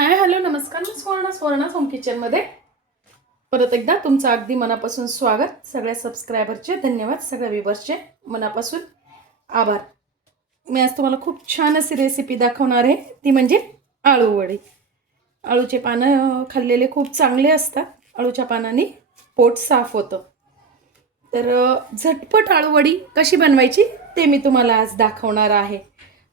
Hi hello नमस्कार. मी Suvarna Suvarna home किचनमध्ये परत एकदा तुमचं अगदी मनापासून स्वागत. सगळ्या सबस्क्रायबरचे धन्यवाद सगळ्या व्ह्युअर्सचे मनापासून आभार. मी आज तुम्हाला खूप छान अशी रेसिपी दाखवणार आहे. ती म्हणजे आळू वडी. आळूचे पानं खाल्लेले खूप चांगले असतात. आळूच्या पानांनी पोट साफ होतं. तर झटपट आळूवडी कशी बनवायची ते मी तुम्हाला आज दाखवणार आहे.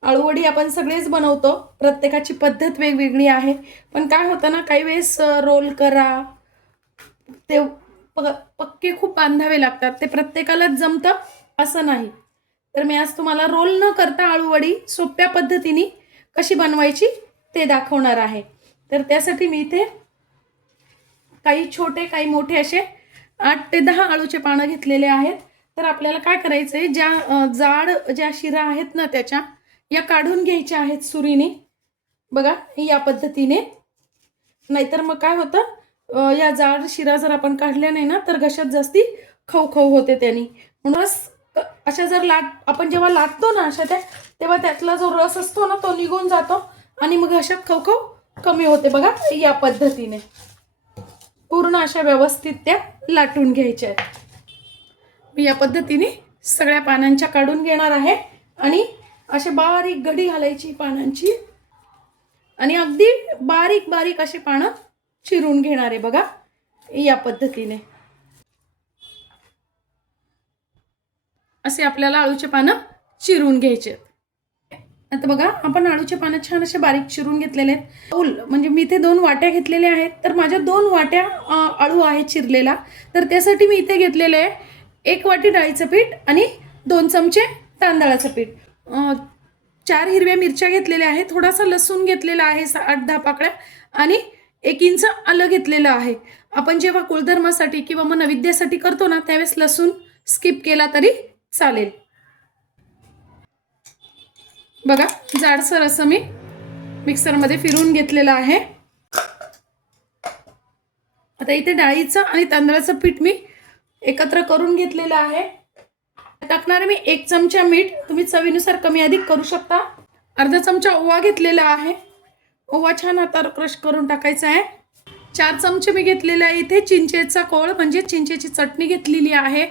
अळूवडी आपण सगळेच बनवतो. प्रत्येकाची पद्धत वेगवेगळी आहे. पण काय होतं ना काही वेळेस रोल करा. ते प पक्के खूप बांधावे लागतात. ते प्रत्येकालाच जमतं असं नाही. तर मी आज तुम्हाला रोल न करता अळूवडी सोप्या पद्धतीने कशी बनवायची ते दाखवणार आहे. तर त्यासाठी मी इथे काही छोटे काही मोठे असे आठ ते दहा अळूचे पानं घेतलेले आहेत. तर आपल्याला काय करायचं आहे ज्या जाड ज्या शिरा आहेत ना त्याच्या या काढून घ्यायच्या आहेत सुरीने. बघा या पद्धतीने. नाहीतर मग काय होतं या जाड शिरा जर आपण काढल्या नाही ना तर घशात जास्ती खवखव होते त्यांनी. म्हणूनच अशा जर लाट आपण जेव्हा लाटतो ना अशा त्या तेव्हा त्यातला जो रस असतो ना तो निघून जातो आणि मग घशात खवखव कमी होते. बघा या पद्धतीने. पूर्ण अशा व्यवस्थित त्या लाटून घ्यायच्या आहेत. मी या पद्धतीने सगळ्या पानांच्या काढून घेणार आहे आणि असे बारीक घडी घालायची पानांची. आणि अगदी बारीक बारीक असे पानं चिरून घेणार आहे बघा या पद्धतीने. असे आपल्याला आळूचे पानं चिरून घ्यायचे. आहेत. आता बघा आपण आळूचे पानं छान असे बारीक चिरून घेतलेले आहेत. उल म्हणजे मी इथे दोन वाट्या घेतलेल्या आहेत. तर माझ्या दोन वाट्या अळू आळू आहे चिरलेला. तर त्यासाठी मी इथे घेतलेले आहे एक वाटी डाळीचं पीठ आणि दोन चमचे तांदळाचं पीठ. चार हिरव्या मिरच्या घेतलेल्या आहेत. थोडासा लसूण घेतलेला आहे सा आठ दहा पाकळ्या आणि एक इंच आलं घेतलेलं आहे. आपण जेव्हा कुलधर्मासाठी किंवा मग नैवेद्यासाठी करतो ना त्यावेळेस लसूण स्किप केला तरी चालेल. बघा जाडसर असं मी मिक्सरमध्ये फिरवून घेतलेलं आहे. आता इथे डाळीचं आणि तांदळाचं पीठ मी एकत्र करून घेतलेलं आहे. टाकणार मी एक चमचा मीठ तुम्ही चवीनुसार कमी अधिक करू शकता. अर्धा चमचा ओवा घेतलेला आहे. ओवा छान हातावर क्रश करून टाकायचा आहे. चार चमचे मी घेतलेले आहे इथे. चिंचेचा कोळ म्हणजे चिंचेची चटणी घेतलेली आहे.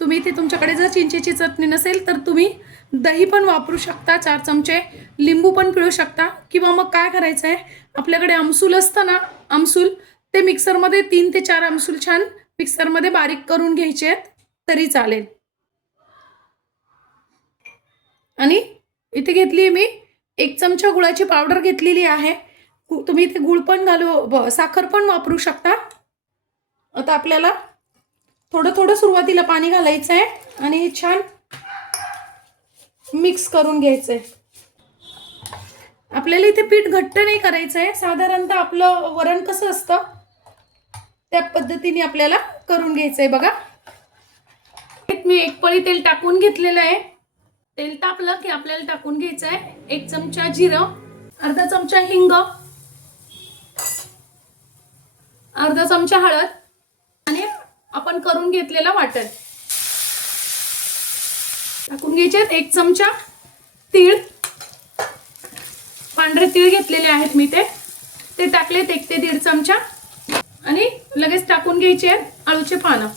तुम्ही इथे तुमच्याकडे जर चिंचेची चटणी नसेल तर तुम्ही दही पण वापरू शकता चार चमचे. लिंबू पण पिळू शकता. किंवा मग काय करायचं आहे आपल्याकडे आमसूल असतं ना आमसूल ते मिक्सरमध्ये तीन ते चार आमसूल छान मिक्सरमध्ये बारीक करून घ्यायचे आहेत तरी चालेल. आणि इथे घेतली मी. एक चमचा गुळाची पावडर घेतलेली आहे. तुम्ही इथे गुळ पण घालू साखर पण वापरू शकता. आता आपल्याला थोडं थोडं सुरुवातीला पाणी घालायचं आहे आणि छान मिक्स करून घ्यायचं आहे आपल्याला इथे पीठ घट्ट नाही करायचं आहे साधारणतः आपलं वरण कसं असतं? त्या पद्धतीने आपल्याला करून घ्यायचं आहे बघा मी एक पळी तेल टाकून घेतलेलं आहे. तेल तापलं की आपल्याला टाकून घ्यायचं आहे एक चमचा जिरं अर्धा चमचा हिंग अर्धा चमचा हळद आणि आपण करून घेतलेलं वाटण. टाकून घ्यायचे एक चमचा तीळ. पांढरे तीळ घेतलेले आहेत मी ते. ते टाकलेत एक ते दीड चमचा. आणि लगेच टाकून घ्यायचे आहेत आळूचे पानं.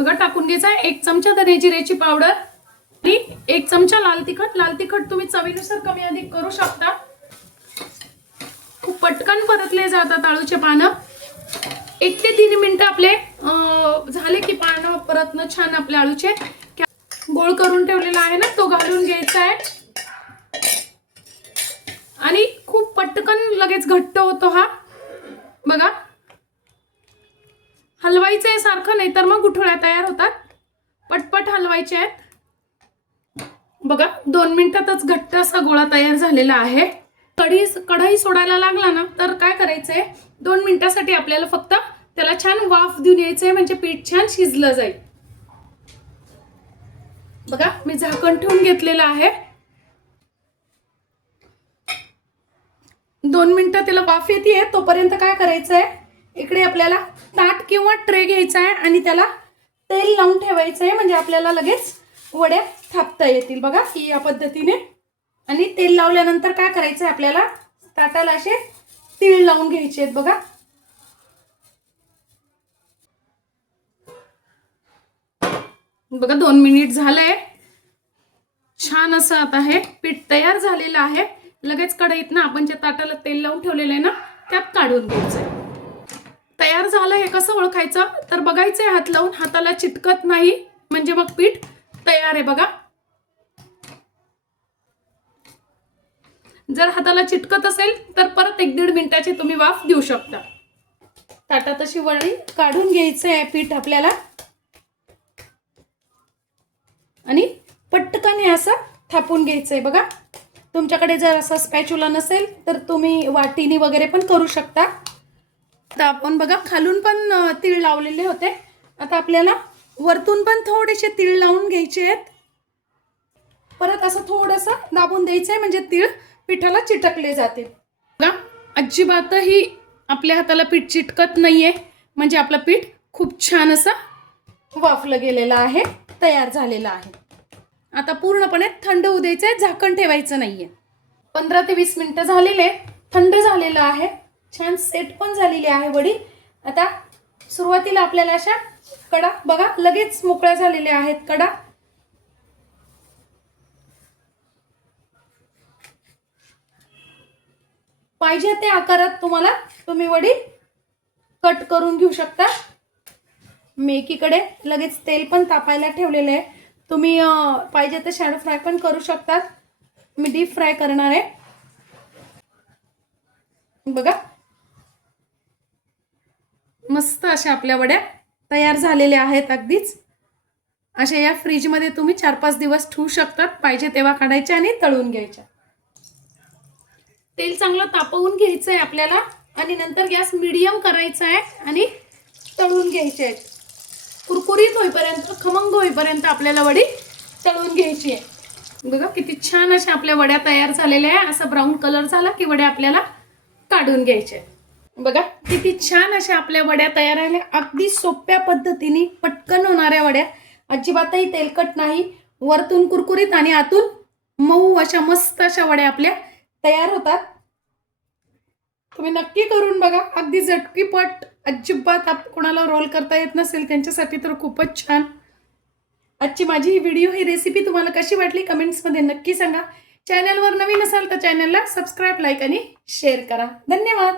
बघा टाकून घ्यायचा. आहे एक चमचा धने जिरेची पावडर आणि एक चमचा लाल तिखट. लाल तिखट तुम्ही चवीनुसार कमी अधिक करू शकता. खूप पटकन परतले जातात आळूचे पानं. एक ते तीन मिनिटं आपले झाले की पानं परतणं छान आपले आळूचे. गोळ करून ठेवलेला आहे ना तो घालून घ्यायचा आहे. आणि खूप पटकन लगेच घट्ट होतो हा. बघा हलवायचं आहे सारखं नाही तर मग गुठळ्या तयार होतात. पटपट हलवायचे आहेत. बघा दोन मिनिटातच घट्ट असा गोळा तयार झालेला आहे. कढी कढई सोडायला लागला ना तर काय करायचंय? दोन मिनिटासाठी आपल्याला फक्त त्याला छान वाफ देऊन यायचंय म्हणजे पीठ छान शिजलं जाईल. बघा मी झाकण ठेवून घेतलेलं आहे. दोन मिनिटं त्याला वाफ येते तोपर्यंत काय करायचं आहे इकडे आपल्याला ताट किंवा ट्रे घ्यायचा आहे आणि त्याला तेल लावून ठेवायचं आहे म्हणजे आपल्याला लगेच वड्या थापता येतील. बघा की या पद्धतीने. आणि तेल लावल्यानंतर काय करायचं आहे आपल्याला ताटाला असे तीळ लावून घ्यायचे आहेत बघा. बघा दोन मिनिट झालंय. छान असं आता हे पीठ तयार झालेलं आहे. लगेच कढईत ना आपण ज्या ताटाला तेल लावून ठेवलेलं आहे ना त्यात काढून घ्यायचंय तयार झालं हे कसं ओळखायचं? तर बघायचंय हात लावून. हाताला चिटकत नाही. म्हणजे मग पीठ तयार आहे बघा. जर हाताला चिटकत असेल तर परत एक दीड मिनिटाची तुम्ही वाफ देऊ शकता. ताटात अशी वळी काढून घ्यायचं आहे पीठ आपल्याला. आणि पटकन हे असं थापून घ्यायचं आहे बघा. तुमच्याकडे जर असा स्पॅच्युला नसेल तर तुम्ही वाटीनी वगैरे पण करू शकता. आता आपण बघा खालून पण तीळ लावलेले होते. आता आपल्याला वरतून पण थोडेसे तीळ लावून घ्यायचे आहेत. परत असं थोडंसं दाबून द्यायचं आहे म्हणजे तीळ पिठाला चिटकले जाते बघा अजिबातही आपल्या हाताला पीठ चिटकत नाही आहे म्हणजे आपलं पीठ खूप छान असं वाफलं गेलेलं आहे तयार झालेलं आहे. आता पूर्णपणे थंड होऊ द्यायचं आहे झाकण ठेवायचं नाही आहे पंधरा ते वीस मिनिटं झालेले थंड झालेलं आहे. छान सेट पण झालेली आहे वडी. आता सुरुवातीला आपल्याला अशा कडा बघा लगेच मोकळ्या झालेल्या आहेत कडा. पाहिजे त्या आकारात तुम्हाला तुम्ही वडी कट करून घेऊ शकता. मी एकीकडे लगेच तेल पण तापायला ठेवलेलं आहे. तुम्ही पाहिजे तर शॅडो फ्राय पण करू शकतात मी डीप फ्राय करणार आहे. बघा मस्त अशा आपल्या वड्या तयार झालेल्या आहेत अगदीच. अशा या फ्रीजमध्ये तुम्ही चार पाच दिवस ठेवू शकतात. पाहिजे तेव्हा काढायच्या आणि तळून घ्यायच्या. तेल चांगलं तापवून घ्यायचं आहे आपल्याला आणि नंतर गॅस मिडियम करायचा आहे आणि तळून घ्यायचे आहेत. कुरकुरीत होईपर्यंत खमंग होईपर्यंत आपल्याला वडी तळून घ्यायची आहे. बघा किती छान अशा आपल्या वड्या तयार झालेल्या आहे. असा ब्राऊन कलर झाला की वड्या आपल्याला काढून घ्यायच्या आहेत. बघा किती छान अशा आपल्या वड्या तयार आल्या अगदी सोप्या पद्धतीने पटकन होणाऱ्या वड्या. अजिबातही तेलकट नाही वरतून कुरकुरीत आणि आतून मऊ अशा मस्त अशा वड्या आपल्या तयार होतात. तुम्ही नक्की करून बघा अगदी झटकीपट. अजिबात आप कोणाला रोल करता येत नसेल त्यांच्यासाठी तर खूपच छान. आजची माझी ही व्हिडिओ ही रेसिपी तुम्हाला कशी वाटली कमेंट्समध्ये नक्की सांगा. चॅनलवर नवीन असाल तर चॅनलला सबस्क्राईब लाईक आणि शेअर करा. धन्यवाद!